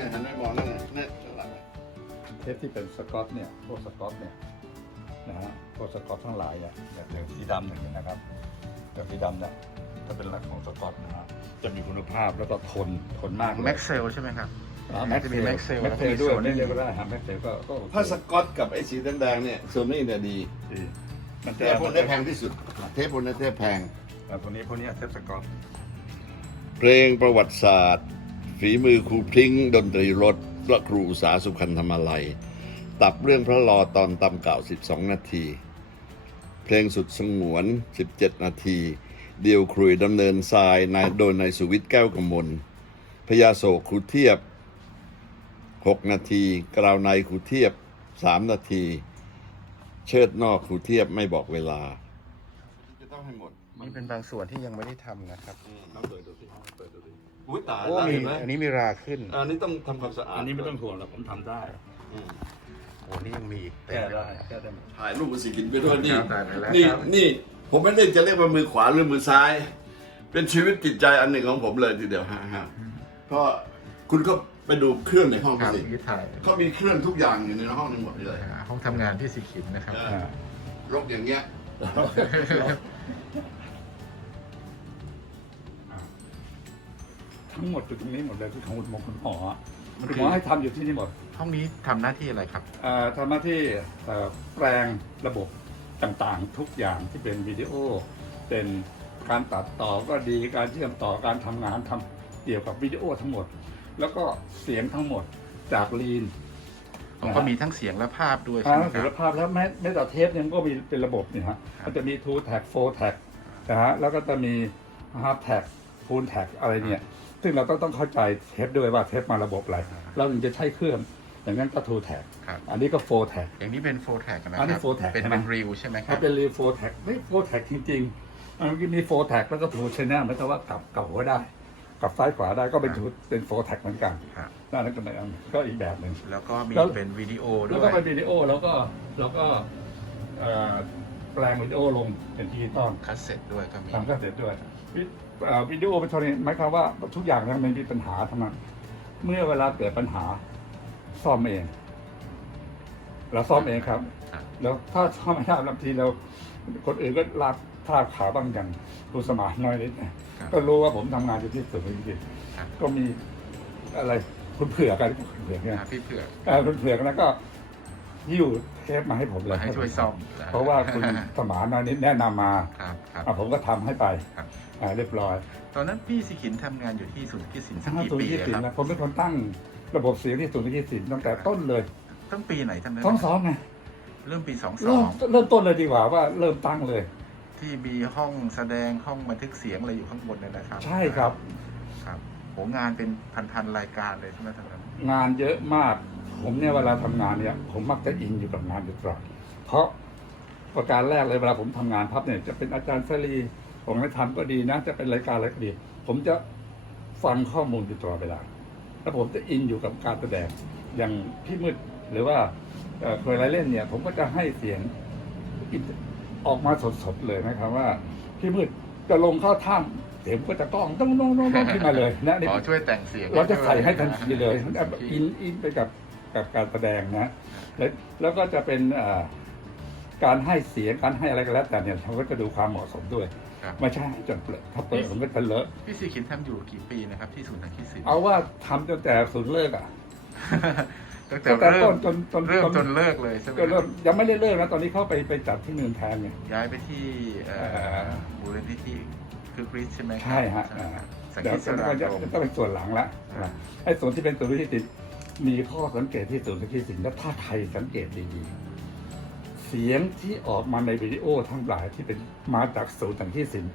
ไงหันไปมองนั่นไงนั่นข้างหลังอะเทปที่เป็นสกอตเนี่ยพวกสกอตเนี่ยนะฮะพวกสกอตทั้งหลายอะอย่างอย่างสีดำอย่างนี้นะครับอย่างสีดำเนี่ยจะเป็นลักษณ์ของสกอตนะฮะจะมีคุณภาพแล้วก็ทนทนมากเลยแม็กเซลใช่ไหมครับแม็กจะเซมีล Maxell แม็กเซลแล้วก็มีด้วย Sony ไม่เรียกก็ได้ฮะแม็กเซลก็ก็โอเคถ้าสกอตกับไอ้สีแดงๆเนี่ยโซนี่เนี่ยดีดีมันเทจะปพวกนี้แพงที่สุด เทปพวกนี้เทปแพงอ่าพวกนี้พวกนี้เทปสกอตเพลงประวัติศาสตร์ ฝีมือครูพริ้งดนตรีรถและครูอุตสาหสุขันธรรมาลัย ตับเรื่องพระลอตอนตำเก่า 12 นาที เพลงสุดสงวน 17 นาที เดียวครุยดำเนินทรายนายโดยนายสุวิทย์แก้วกมลพญาโศกครูเทียบ 6 นาที กราวในครูเทียบ 3 นาที เชิดนอกครูเทียบไม่บอกเวลาจะต้องให้หมดนี่เป็นบางส่วนที่ยังไม่ได้ทำนะครับลองเปิดดูสิเปิดดูสิ อุ้ยตายโอ้แล้วมีเห็นไหมอันนี้มีราขึ้นอันนี้ต้องทำความสะอาดอันนี้ไม่ต้องห่วงหรอกผมทำได้ อืมโอ้นี่ยังมีเต็มแก้เลได้ยแก้ได้หมดถ่ายรูปมือสีกินไปด้วยนี่ครับได้ไปแล้วนี่ครับนี่ผมไม่ได้จะเรียกว่ามือขวาหรือมือซ้าย เป็นชีวิตจิตใจอันหนึ่งของผมเลยทีเดียวฮะฮะเพราะคุณก็ไปดูเครื่องในห้องครับสิที่ถ่ายเขามีเครื่องทุกอย่างอยู่ในห้องนี้หมดเลยอ่าห้องทำงานที่สีขิมนะครับเอออ่ารกอย่างเงี้ย ทั้งหมดอยู่ตรงนี้หมดเลยคือของคุณหมอคุณหมออะมันคุณคืหมออให้ทำอยู่ที่นี่หมดห้องนี้ทำหน้าที่อะไรครับ เอ่อทำหน้าที่เอ่อแปลงระบบต่างๆ ทุกอย่างที่เป็นวิดีโอ เป็นการตัดต่อก็ดีการเชื่อมต่อการทำงานทำเกี่ยวกับวิดีโอทั้งหมด แล้วก็เสียงทั้งหมดจากลีน ผมก็มีทั้งเสียงและภาพด้วยอ่าใช่ไหมคศิรัลบภาพแล้วแม้แม้แต่เทปเนี่ยมันก็มีเป็นระบบนี่ฮะครับ มันจะมี two tag four tag นะฮะแล้วก็จะมี half tag full tag อะไรเนี่ย ซึ่งเราต้องต้องเข้าใจเทปด้วยว่าเทปมาระบบอะไร เราถึงจะใช้เครื่อง อย่างนั้นก็ two tag ครับ อันนี้ก็ four tag อย่างนี้เป็นโฟร์แท็กนะคอัรันนี้ four tag เป็นใช่ไหม เป็นรีวใช่ไหมครัถ้าบ เป็นรีโฟแท็กไม่โฟแท็กจริงๆมันก็มีโฟแท็กแล้วก็ทูชแนลไม่ต้องว่ากลับกลับหัวได้ กลับซ้ายขวาได้ก็เป็นทูเป็นโฟแท็กเหมือนกันครับ นั่นก็เป็นก็อีกแบบหนึ่ง แล้วก็มีแล้ว เป็นวิดีโอด้แล้ววก็ย เป็นวิดีโอแล้วก็แล้วก็เอ่อแปลงวิดีโอลงเป็นดิจิตอลคัสเซ็ตด้วยก็มี ทำก็เสร็จด้วยวิเอ่อ วิดีโอเป็นโทรนี้หมายความว่าทุกอย่างนั้นมันมีปัญหาทั้งนั้นเมื่อเวลาเกิดปัญหาซ่อมเอง เราซ่อมเองครับครับแล้วถ้าซ่อมไม่ได้บางทีเรา คนอื่นก็ลากท่าขาบ้างอย่างคุณสมานน้อยนิดนะครับก็รู้ว่าผมทำงานอยู่ที่สุดจริงครับๆก็มีอะไรคุณเผือกกันคุณเผือกเนี่ยอ่าพี่เผือกเอ่อคุณเผือกนั้นก็หิ้ว เทปมาให้ผมเลยมาให้ช่วยซ่อมเพราะว่าคุณสมานน้อยนิดแนะนำมาครับครับ อะผมก็ทำให้ไปครับ อ่าเรียบร้อยตอนนั้นพี่สิขินทำงานอยู่ที่ศูนย์กิจสินสักทั้งกี่ศูนปีย์ที่อะสินครับนะผมเป็นคนตั้งระบบเสียงที่ศูนย์ที่สินตั้งแต่ต้นเลยตั้งปีไหนจำได้ไหมสองสองไงเริ่มปีสองสเริ่อมงเริ่มต้นเลยดีกว่าว่าเริ่มตั้งเลย ที่มีห้องแสดงห้องบันทึกเสียงอะไรอยู่ข้างบนเลยนะครับใช่ครับ ครับโหงานเป็นพันๆรายการเลยใช่ไหมท่านนั้น งานเยอะมาก ผมเนี่ยเวลาทำงานเนี่ย ผมมักจะอินอยู่กับงานอยู่ตลอดเพราะประการแรกเลยเวลาผมทำงานพับเนี่ยจะเป็นอาจารย์สรีผมไม่ทำก็ดีนะ จะเป็นรายการอะไรก็ดี ผมจะฟังข้อมูลอยู่ตลอดเวลาแล้วผมจะอินอยู่กับการแสดงอย่างพี่มืดหรือว่าเอ่อเคยไรเล่นเนี่ย ผมก็จะให้เสียงอินออกมาสดๆเลยนะครับว่า พี่มืดจะลงเข้าถ้ำเสียงก็จะก้องต้องต้องต้องต้องขึ้นมาเลยนะนี่ขอช่วยแต่งเสียงเราจะใส่ให้ทันทีเลยอินอินไปกับ กับการแสดงนะแล้วแล้วก็จะเป็นเอ่อการให้เสียงการให้อะไรก็แล้วแต่เนี่ยเราก็จะดูความเหมาะสมด้วยครับ ไม่ใช่ให้จนเปลือกถ้าเปิดมันก็จะเลอะพี่สิขินทำอยู่กี่ปีนะครับที่ศูนย์ทางคิดสิน เอาว่าทำตั้งแต่ศูนย์เลิกอะตั้งแต่ตั้งแต่เริ่ต้มนจนจนเริ่มจนจนเลิกเลยใช่ไหมก็คเริ่รัมบยังไม่ได้เลิกนะตอนนี้เข้าไปไปจัดที่เมืองแทนไง ย้ายไปที่เอ่อเอ่อ มูลนิธิคือกริสใช่ไหมครับใช่ฮะไหมครับสังเดี๋ยวคิดสจะราจะคมจะเป็นส่วนหลังละอ่า ไอ้ส่วนที่เป็นศูนย์วิทยติด มีข้อสังเกตที่ศูนย์วิทยสินและถ้าใครสังเกตดีๆ เสียงที่ออกมาในวิดีโอทั้งหลายที่เป็นมาจากศูนย์สังเกตสิน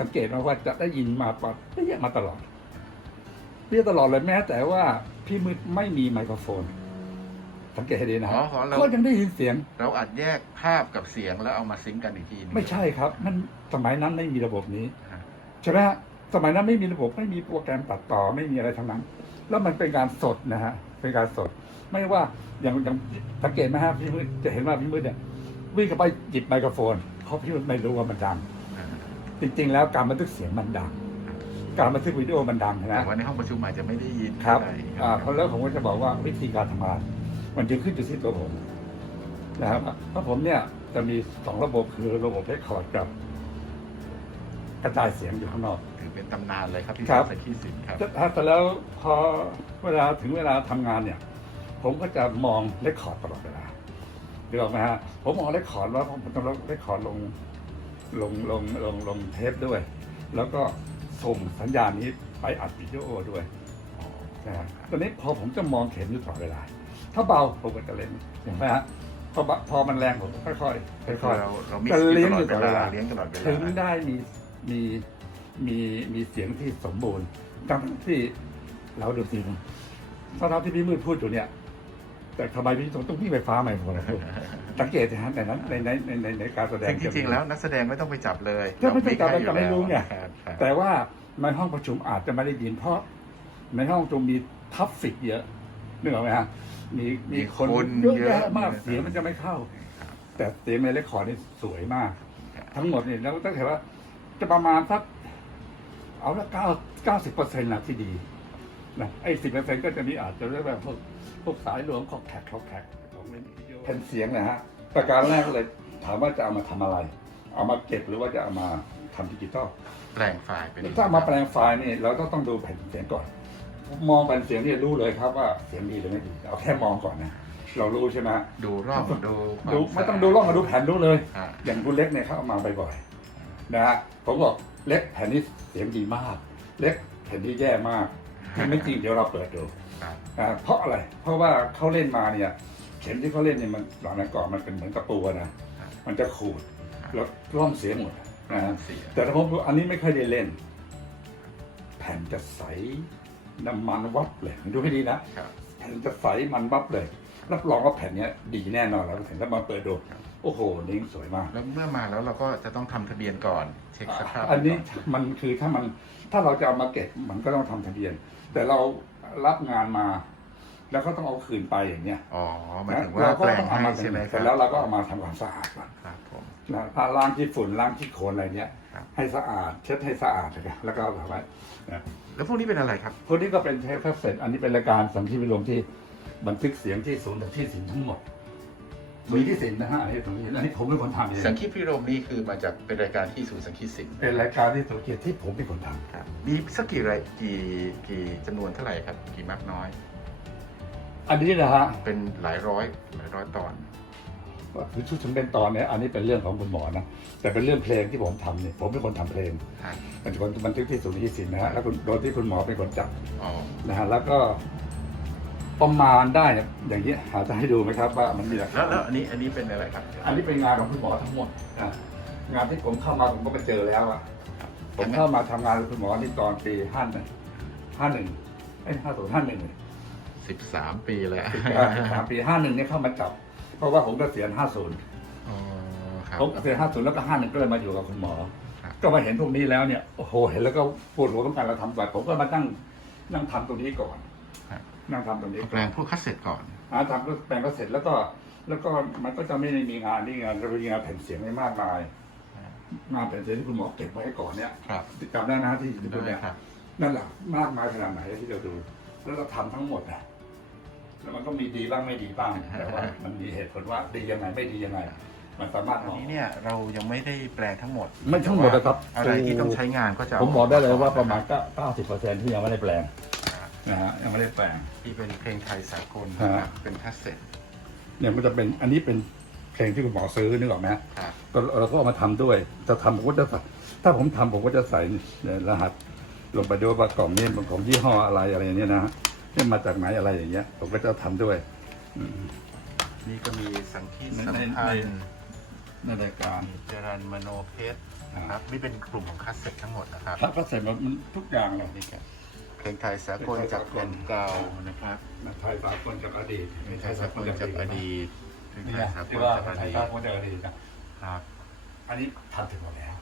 สังเกตมาว่าจะได้ยินมาปะเปี้ยมาตลอดเปี้ยตลอดเลยแม้แต่ว่าพี่มืดไม่มีไมโครโฟน สังเกตให้ดีนะอ๋อขอเรา ก็ยังได้ยินเสียง เราอัดแยกภาพกับเสียงแล้วเอามาซิงก์กันอีกทีหนึงไม่ใช่ครับ มันสมัยนั้นไม่มีระบบนี้ฮะ ใช่ไหมฮะสมัยนั้นไม่มีระบบไม่มีโปรแกรมตัดต่อไม่มีอะไรทั้งนั้น แล้วมันเป็นการสดนะฮะเป็นการสด ไม่ว่าอย่างอย่างสังเกตไหมฮะพี่มืดจะเห็นว่าพี่มืดเนี่ยวิ่งเข้าไปหยิบไมโครโฟนเพราะพี่มืดไม่รู้ว่ามันดังอ่าจริง ๆ แล้วการบันทึกเสียงมันดัง การบันทึกวิดีโอมันดังแต่นะว่าในห้องประชุมอาจจะไม่ได้ยินครับเท่าไหอ่าเพราะแล้วผมก็จะบอกว่าวิธีการทำงาน มันจะขึ้นอยู่ที่ตัวผมนะครับเพราะผมเนี่ยจะมีสองระบบคือระบบเรคคอร์ดกับกระจายเสียงอยู่ข้างนอกถือ เป็นตำนานเลยครับที่ครับสักขีสินครับถ้าแต่แล้วพอเวลาถึงเวลาทำงานเนี่ย ผมก็จะมองเรคคอร์ดตลอดเวลาดูออกไหมฮะ ผมมองเรคคอร์ดแล้วผมต้องเรคคอร์ดลงลงลงลงลงเทปด้วย แล้วก็ส่งสัญญาณนี้ไปอัดวิดีโอด้วยนะฮะตอนนี้พอผมจะมองเข็มอยู่ตลอดเวลา ถ้าเบาผมก็จะเล่นเห็นไหมฮะพอเบาพอมันแรงผมก็ค่อยๆค่อยๆ เราเรามีจะเลี้ยงตอลอดยู่ตเวลอดเวลาลาเลี้ยงตลอดเวลาถึงได้มีมี มีมีเสียงที่สมบูรณ์ทั้งที่เราดูสิถ้าเราที่พี่มืดพูดอยู่เนี่ย แต่ทำไมพี่ต้องต้องวิ่งไฟฟ้าใหม่ผมนะพูดสังเกตนะฮะในนั้นในในในในในการแสดงซึ่งจริงๆแล้วนักแสดงไม่ต้องไปจับเลยถ้าไม่ต้องจับเราจะไม่รู้ไงครับครับแต่ว่าในห้องประชุมอาจจะไม่ได้ยินเพราะ ในห้องประชุมมีทัฟฟิกเยอะนึกออกไหมฮะมีมีคนเยอะแยะมากเสียงมันจะไม่เข้า แต่เสียงในเรคคอร์ดนี่สวยมาก ทั้งหมดนี่แล้วต้องเห็นว่าจะประมาณสัก เอาละเก้าเก้าสิบเปอร์เซ็นต์นะที่ดีนะไอ้สิบเปอร์เซ็นต์ก็จะมีอาจจะเรียกว่าพวกพวกสายหลวงของแขกของแขกของเล่นวิดีโอแผ่นเสียงนะฮะประการแรกเลยถามว่าจะเอามาทำอะไร เอามาเก็บหรือว่าจะเอามาทำดิจิตอลแปลงไฟล์เป็นถ้ามาแปลงไฟล์นี่เราก็ต้องดูแผ่นเสียงก่อน มองแผ่นเสียงนี่รู้เลยครับว่าเสียงดีหรือไม่ดีเอาแค่มองก่อนนะเรารู้ใช่ไหมดูร่องดูความดูไม่ต้องดูร่องมาดูแผ่นรู้เลยอ่าอย่างคุณเล็กเนี่ยเขาเอามาบ่อยๆนะฮะผมบอก เล็กแผ่นนี้เสียงดีมาก เล็กแผ่นนี้แย่มาก ไม่จริงเดี๋ยวเราเปิดดูครับ อ่าเพราะอะไร เพราะว่าเขาเล่นมาเนี่ยเข็มที่เขาเล่นเนี่ยมันหลังนั้นก่อนมันเป็นเหมือนตะปูอะนะมันจะขูดแล้วร่องเสียงหมดนะฮะ เสียแต่ถ้าผมดูอันนี้ไม่เคยได้เล่น แผ่นจะใสน้ำมันวับเลยดูให้ดีนะครับ แผ่นจะใสมันวับเลยรับรองว่าแผ่นเนี้ยดีแน่นอนแล้วถึงแล้วมาเปิดดู โอ้โหลิงก์สวยมาก แล้วเมื่อมาแล้วเราก็จะต้องทำทะเบียนก่อน เช็คสภาพอันนี้ก่มันคือถ้ามันถ้าเราจะเอามาเก็บมันก็ต้องทำทะเบียน แต่เรารับงานมา แล้วก็ต้องเอาคืนไปอย่างเนี้ยอ๋อหมายถึงว่าเราก็แปลงต้องเอาให้มาใช่ไหมคเสร็รัจบแล้วเราก็เอามาทำความสะอาดก่อนครับผม นะถ้าล้างที่ฝุ่นล้างที่โคลนอะไรเนี้ย ครับ ให้สะอาดเช็ดให้สะอาดนะครับแล้วก็เอาไว้นะแล้วพวกนี้เป็นอะไรครับพวกนี้ก็เป็นเทปแคสเซ็ตอันนี้เป็นรายการสังคีวิลมที่บันทึกเสียงที่ศูนย์ที่สินทั้งหมด มีที่สินนะฮะอันนี้ผมอันนี้ผมเป็นคนทำเองสังคีพิรมนี่คือมาจากเป็นรายการที่ศูนย์สังคีสินเป็นรายการที่สุเกียรติที่ผมเป็นคนทำครับมีสักกี่รายกี่กี่จำนวนเท่าไหร่ครับกี่มากน้อย อันนี้นะฮะเป็นหลายร้อยหลายร้อยตอนคือชุดฉันเป็นตอนเนี้ยอันนี้เป็นเรื่องของคุณหมอนะแต่เป็นเรื่องเพลงที่ผมทำเนี่ยผมเป็นคนทำเพลงครับเป็นคนบันทึกที่ศูนย์ที่สินนะฮะแล้วคุณโดยที่คุณหมอเป็นคนจับอ๋อนะฮะแล้วก็ ประมาณได้เนี่ยอย่างนี้หาจะให้ดูไหมครับว่ามันมีหลักแล้วฐานแล้วอันนี้อันนี้เป็นอะไรครับอันนี้เป็นงานของคุณหมอทั้งหมดนะงานที่ผมเข้ามาผมก็ไปเจอแล้วอะผมเข้ามาทำงานกับคุณหมอที่ตอนปีห้าหนึ่งห้าหนึ่งไอ้ห้าศูนย์ห้าหนึ่งสิบสามปีแล้วสามปีห้าหนึ่งเนี่ยเข้ามาจับ เพราะว่าผมเกษียณห้าศูนย์อ๋อครับ ผมเกษียณห้าศูนย์แล้วก็ห้าหนึ่งก็เลยมาอยู่กับคุณหมอ ครับ ก็มาเห็นพวกนี้แล้วเนี่ยโอ้โหเห็นแล้วก็ปวดหัวกับการเราทำไปผมก็มาตั้งนั่งทำตรงนี้ก่อนครับ นั่งทำตรงนี้เอาแปลงพวกคัสเซ็ตก่อนอ่าทำก็แปลงก็เสร็จแล้วก็ แล้วก็มันก็จะไม่ได้มีงานนี่งานเรามีงานแผ่นเสียงไม่มากมายงานแผ่นเสียงที่คุณหมอเก็บไว้ให้ก่อนเนี่ยครับจำได้นะที่ที่พูดเนี่ยครับนั่นแหละมากมายขนาดไหนที่เราดู แล้วเราทำทั้งหมดนะแล้วมันก็มีดีบ้างไม่ดีบ้างแต่ว่ามันมีเหตุผลว่าดียังไงไม่ดียังไงมันสามารถอันมองนี้เนี่ยเรายังไม่ได้แปลงทั้งหมด ไม่ทั้งหมดนะครับ อะไรที่ต้องใช้งานก็จะผมบอกได้เลยว่าประมาณเก้าสิบเปอร์เซ็นที่ยังไม่ได้แปลง นะฮะยังไม่ได้แปลง ที่เป็นเพลงไทยสากลฮะนะครับ เป็นคัสเซ็ตเนี่ยมันจะเป็นอันนี้เป็นเพลงที่คุณหมอซื้อนึกออกไหมครับก็เราก็เอามาทำด้วยจะทำผมก็จะใส่ถ้าผมทำผมก็จะใส่เนี่ยรหัส ลงไปด้วยว่ากล่องนี้เป็นของยี่ห้ออะไรอะไรอย่างเงี้ยนะฮะเนี่ยมาจากไหนอะไรอย่างเงี้ย ผมก็จะทำด้วยอืมนี่ก็มีสังคีในสัมในพันในธ์ในรายการ มีจรันมโนเพชรนะครับ นี่เป็นกลุ่มของคัสเซ็ตทั้งหมดนะครับ ถ้าก็ใส่มามันทุกอย่างเลยนี่ครับ เพลงไทยสากลจากแผ่นเก่านะครับไทยสากลจากอดีตเพลงไทยสากลจากอดีตเพลงนี่ไทยนะสากที่ลว่าจากอไทยดีตสากลจากอดีตนะครับอันนี้ทำถึงหมดแล้ว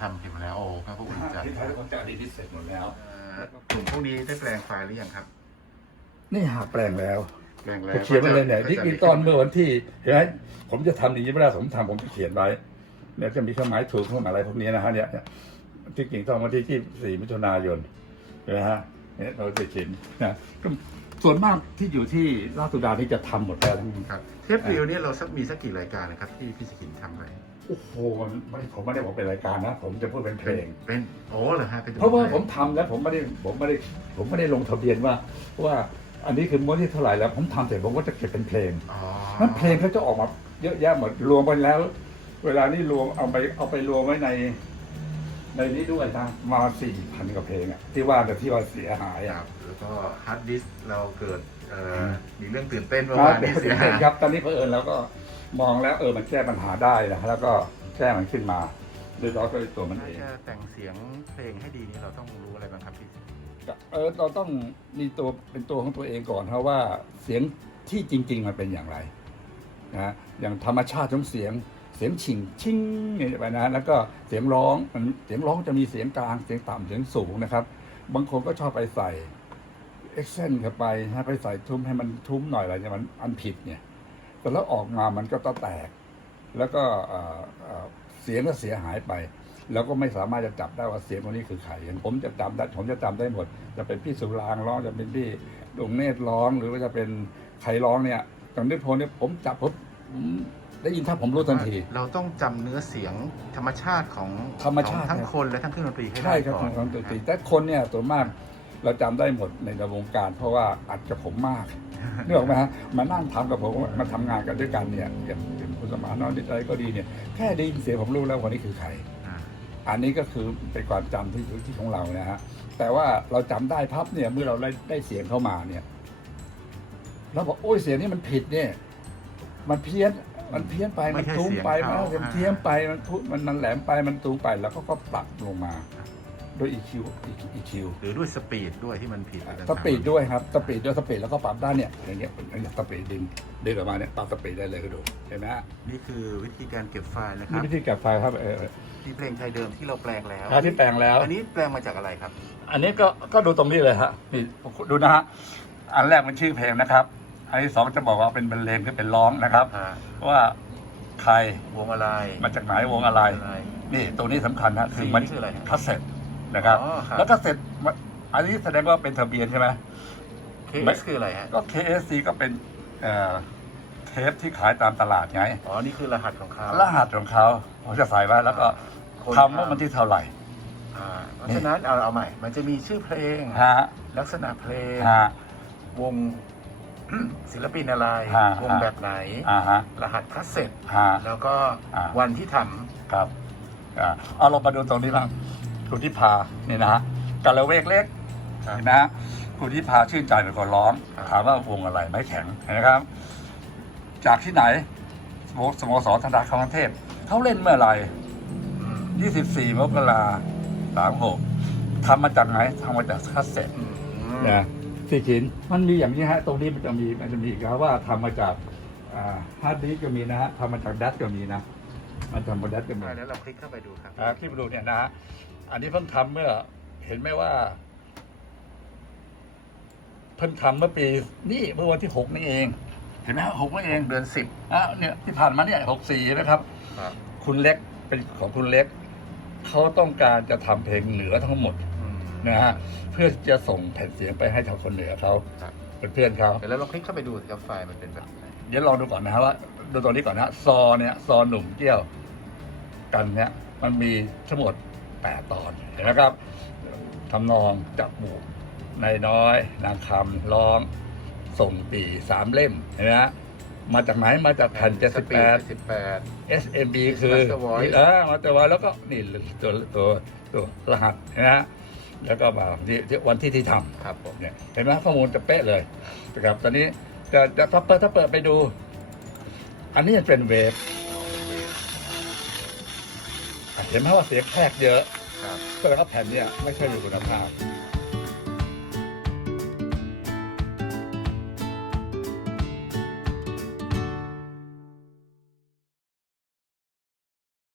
ทำผิดมาแล้วโอ้พระผู้อุ่นใจที่ไทยสากลจากอดีตที่เสร็จหมดแล้วเอ่อกลุ่มพวกนี้ได้แปลงไฟล์หรือยังครับ นี่หาแปลงแล้วแปลงแล้วผมเขียนไว้เลยเนี่ยก็นี่จะคือตอนเมื่อวันที่เห็นไหมผมจะทำอย่างนี้ไม่ได้ผมทำผมเขียนไว้เนี่ยจะมีเครื่องหมายถูกเครื่องหมายอะไรพวกนี้นะฮะเนี่ยเนี่ยที่กิ่งทองวันที่ที่สี่มิถุนายนใช่ไหมฮะ เนี่ยเราจะขินนะก็ส่วนมากที่อยู่ที่ราชสุดาที่จะทำหมดแล้วครับเทปวิวเนี่ยเราสักมีสักกี่รายการนะครับที่พี่สกินทำไปโอ้โหไม่ผมไม่ได้บอกเป็นรายการนะ ผมจะพูดเป็นเพลง เป็นโอ้เหรอฮะป็นเพราะว่าผมทำแล้วผมไม่ได้ผมไม่ได้ผมไม่ได้ลงทะเบียนว่าว่าอันนี้คือม้วนที่เท่าไหร่แล้ว ผมทำเสร็จผมก็จะเก็บเป็นเพลงอ๋อนั้นเพลงเขาจะออกมาเยอะแยะหมดรวมไปแล้ว เวลานี้รวมเอาไปเอาไปรวมไว้ใน ในนี้ด้วยนะมาสี่พันกว่าเพลงอะที่ว่าแต่ที่ว่าเสียหายคอะรับแล้วก็ฮาร์ดดิสเราเกิดเอ่อมีเรื่องตื่นเต้นเมื่อครับวานเดี๋นี้ยวเสียหายครับตอนนี้เผอิญเราก็มองแล้วเออมันแก้ปัญหาได้นะแล้วก็แก้มันขึ้นมาโดยเฉพาะตัวมันถ้าเอง จะแต่งเสียงเพลงให้ดีนี่เราต้องรู้อะไรบ้างครับพี่ เออเราต้องมีตัวเป็นตัวของตัวเองก่อนเพราะว่าเสียงที่จริง ๆ มันเป็นอย่างไรนะอย่างธรรมชาติของเสียง เสียงฉิงชิงเนี่ยไปนะ แล้วก็เสียงร้องมันเสียงร้องจะมีเสียงกลางเสียงต่ำเสียงสูงนะครับ บางคนก็ชอบไปใส่เอ็กเซนเข้าไปให้ไปใส่ทุ้มให้มันทุ้มหน่อยอะไรเนี่ยมันอันผิดเนี่ยแต่แล้วออกมามันก็ต้อแตก แล้วก็เสียงก็เสียหายไป แล้วก็ไม่สามารถจะจับได้ว่าเสียงคนนี้คือใครอย่างผมจะจำได้ผมจะจำได้หมด จะเป็นพี่สุรางร้องจะเป็นพี่ดวงเนตรร้องหรือว่าจะเป็นใครร้องเนี่ยตอนนี้โทนเนี่ยผมจับผม ได้ยินถ้าผมรู้ทันที เราต้องจำเนื้อเสียงธรรมชาติของธรรมชาติ ของทั้งคนและทั้งเครื่องดนตรีให้ได้ใช่ครับก่อนทางดนตรีแต่คนเนี่ยส่วนมากเราจำได้หมดในวงการ เพราะว่าอัดกับผมมากนึกออกไหมฮะมานั่งทำกับผมมาทำงานกันด้วยกันเนี่ยอย่างอย่างคุณสมานนอนนิดอะไรก็ดีเนี่ยแค่ได้ยินเสียงผมรู้แล้วคนนี้คือใคร อ่าอันนี้ก็คือเป็นความจำที่ที่ของเรานะฮะแต่ว่าเราจำได้พับเนี่ยเมื่อเราได้ได้เสียงเข้ามาเนี่ยเราบอกโอ้ยเสียงนี้มันผิดเนี่ย มันเพี้ยน มันเพี้ยนไปมันทุ้มไปมันมันเทียมไปมันทุมันมันแหลมไปมันตูงไปแล้วก็ก็ปรับลงมาด้วย EQ EQ หรือด้วยสปีดด้วยที่มันผิดอะไรสต่างๆปีดด้วยครับสปีดด้วยสปีดแล้วก็ปรับได้เนี่ยอย่างเงี้ยอย่างเงี้ยสปีดดึงดึงออกมาเนี่ยปรับสปีดได้เลยก็ดูเห็นไหมฮะนี่คือวิธีการเก็บไฟล์นะคนี่รับวิธีกับไฟล์ครับเออเออที่เพลงไทยเดิมที่เราแปลงแล้วอ่าที่แปลงแล้ว อันนี้แปลงมาจากอะไรครับ อันนี้ก็ก็ดูตรงนี้เลยฮะนี่ดูนะฮะอันแรกเป็นชื่อเพลงนะครับ อันที่สองจะบอกว่าเป็นบรรเลงคือเป็นร้องนะครับ อ่าว่าใครวงอะไรมาจากไหนวงอะไร อะไร นี่ตรงนี้สำคัญนะคือสีมันคืออะไรฮะคัสเซ็ตนะครับ อ๋อครับแล้วคัสเซ็ตมันอันนี้แสดงว่าเป็นทะเบียนใช่ไหม KS คืออะไรฮะก็ KSC ก็เป็นเอ่อเทปที่ขายตามตลาดไง อ๋อนี่คือรหัสของเขารหัสของเขาผมจะใส่ไว้แล้วก็คนทำว่ามันที่เท่าไหร่อ่าเพราะฉะนั้นเอาเอาใหม่ มันจะมีชื่อเพลง ฮะลักษณะเพลง ฮะวง ศิลปินอะไรฮะวงแบบไหน อ่าฮะ รหัสคัสเซ็ตฮะแล้วก็อ่า วันที่ทครับอ่าเอาเรามาดูตรงนี้บ้างคุณที่พานี่นะฮะกาละเวกเล็กำครับ เห็นไหมฮะคุณที่พาชื่นใจเป็นคนร้องครับ ถามว่าวงอะไรไม้แข็งเห็นะครับ จากที่ไหนสโมสโมสรธนาคารกรุงเทพเขาเล่นเมื่อไหร่ อืม24 มกราสามหกทำมาจากไหนทำมาจากคาสเซ็ตอืมนะ สี่ขินมันมีอย่างนี้ฮะ ตรงนี้มันจะมีมันจะมีอีกครับว่าทำมาจากฮาร์ดดิสก์ก็มีนะฮะทำมาจากดัตก็มีนะ มันทำมาดัตก็มีได้แล้วเราคลิกเข้าไปดูครับอ่าคลิปดูเนี่ยนะฮะ อันนี้เพิ่งทำเมื่อเห็นไหมว่า เพิ่งทำเมื่อปีนี่เมื่อวันที่หกนี่เอง เห็นไหมฮะหกนี่เองเดือนสิบอะเนี่ยที่ผ่านมาเนี่ยหกสี่นะครับครับคุณเล็กเป็นของคุณเล็กเขาต้องการจะทำเพลงเหนือทั้งหมดอืม นะฮะเพื่อจะส่งแผ่นเสียงไปให้ทางคนเหนือเขาครับ เป็นเพื่อนเขาเดี๋ยวเราลองคลิกเข้าไปดูสิครับไฟล์มันเป็นแบบไหนเดี๋ยวลองดูก่อนนะฮะว่าดูตัวนี้ก่อนนะฮะซอเนี่ยซอหนุ่มเกี้ยวกันเนี่ยมันมีทั้งหมดแปดตอนเห็นไหมครับทำนองจับหมู่นายน้อยนางคำร้อง ส่งปีสามเล่มเห็นไหมฮะมาจากไหนมาจากแผ่นเจ็ดสิบแปด สิบแปด SMB คือ Master Voice เออมาแต่ว่าแล้วก็นี่ตัวตัวตัวรหัสนะฮะ แล้วก็มาที่ที่วันที่ที่ทำครับผมเนี่ยเห็นไหมข้อมูลจะเป๊ะเลยนะครับตอนนี้จะจะถ้าเปิดถ้าเปิดไปดู อันนี้เป็นเวฟเห็นไหมว่าเสียงแทรกเยอะครับ ก็แล้วก็แผ่นเนี่ยไม่ใช่มีคุณภาพ